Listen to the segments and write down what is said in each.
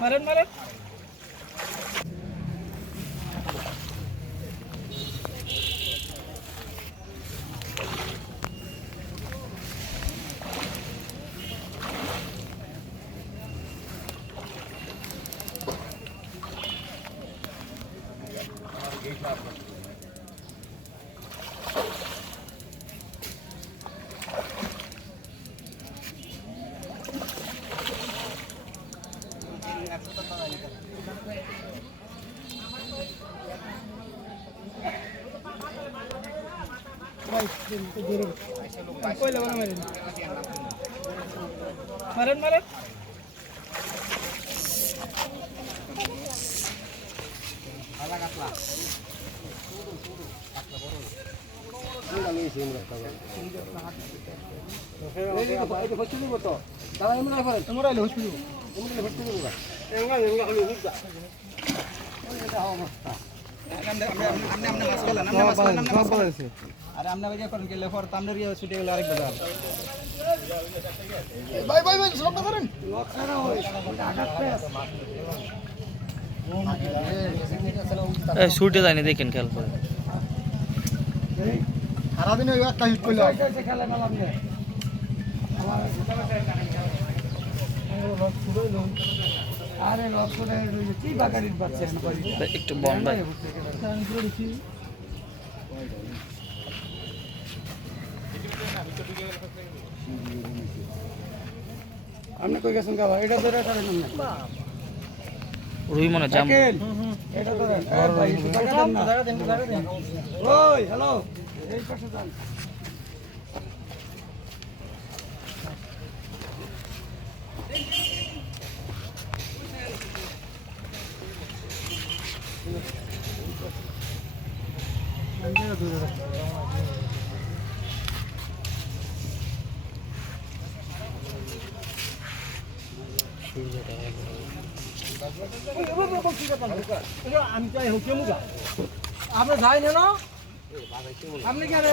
मरण मरण মারেন মারেন। বলে মারেন মারেন মারেন মোরাইলে হসপিটাল আরে আমরা ওই করেন গেলে পর তামনের ইয়ে ছুটে গেলে আরেক বাজার ভাই ভাই ভাই শ্রদ্ধা করেন ছুটে যায়নি, দেখেন খেয়াল করে সারাদিনে ওই একটা হিট করলে আরে লক্ষ্যটা কি একটু আপনি কই গেছেন গাবা এটা ধরে রুই মনে জাম এটা দেন ওই হ্যালো এই পাশে যান। আপনি যাই না আপনি কি আরে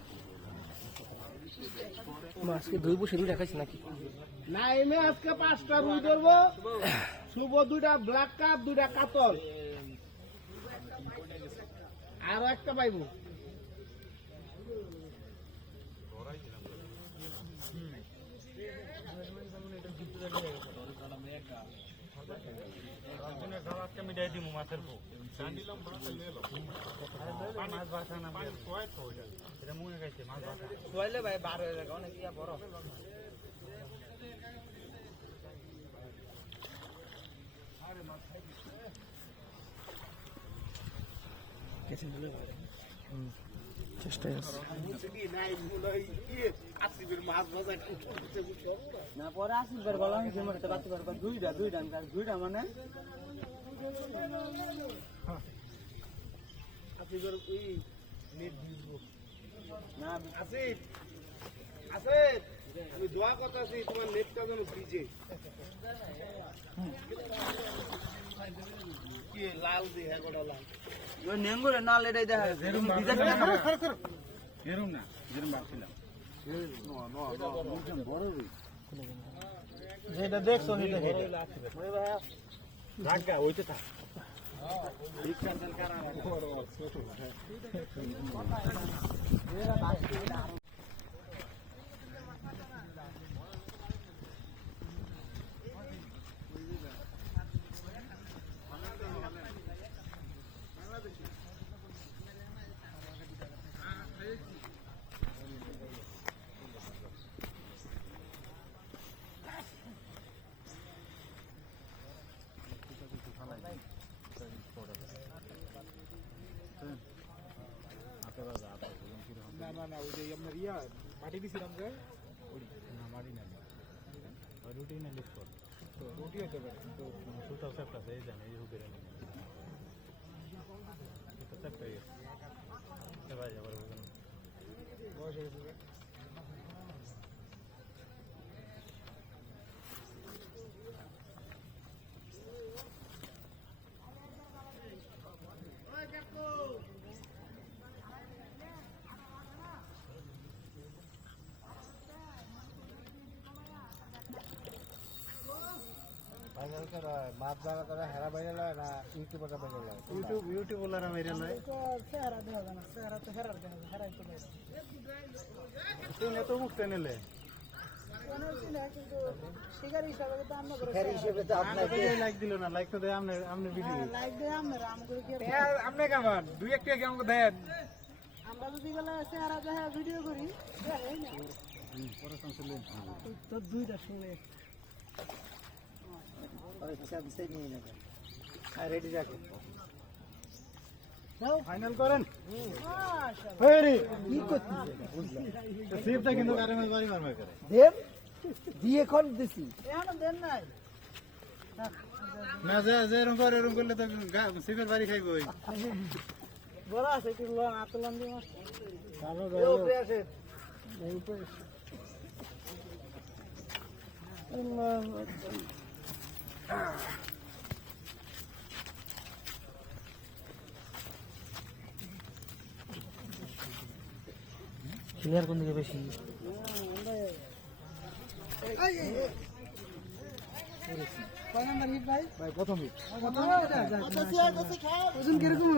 আজকে ধুইবো, সেদিন রুই রাখাইছি নাকি? না, এনে আজকে পাঁচটা রুই ধরবো। শুভ দুইটা ব্ল্যাক কাপ দুইটা কাতল। আরও একটা পাইবো। কইলে ভাই বার হয়ে যাবে অনেক ইয়া বড় চেষ্টায় আছে কি নাই মনে হয় কি আসিবের মাছ ভাজা একটু করতে বুঝছ না পরে আসিবার বলা আমি দুইটা দুইটা দুইটা মানে আমি দোয়া করতেছি তোমার নেটটা যেন ভিজে কি লাল দি হ্যাঁ গোটা লাল ওই নেঙ্গুরে না লেটাই দেখা এরম না যেরম ভাবছিলাম যেটা দেখছ সেটা ওইটা ওই যে আপনার ইয়া মাটি দিছিলাম যে ওই না মাটি না ওই রুটি না লিফট কর তো রুটি হতে পারে কিন্তু সুতার চাপটা সেই জানে এই রুটির সুতার চাপটা ইয়ে সেবাই যাবার ওখানে বয়স হয়ে গেছে মাছ ধরা তারা হেরা বাইরে লয় না ইউটিউবার বাইরে লয়। ইউটিউব লয়? তো না। লাইক তো দেয় আমনে আমনে ভিডিও আমনে কামান? দুই একটা কি আমাকে দেন? আমরা যদি গেলে ভিডিও করি তো দুইটা শুনে। রেডি রাখো ফাইনাল করেন? কি করতেছে সিপটা কিন্তু কারে মাছ বাড়ি মারমার করে দেব? দিয়ে কোন দিছি। এখনও দেন নাই। না যা যে এরকম করে এরকম করলে তো সিপের বাড়ি খাইব ওই। বড় আছে কি লোন আতলান দিয়ে মাছ আছে ক্লিয়ার কোন দিকে বেশি? কয় হিট ভাই? ভাই প্রথম ওজন কীরকম?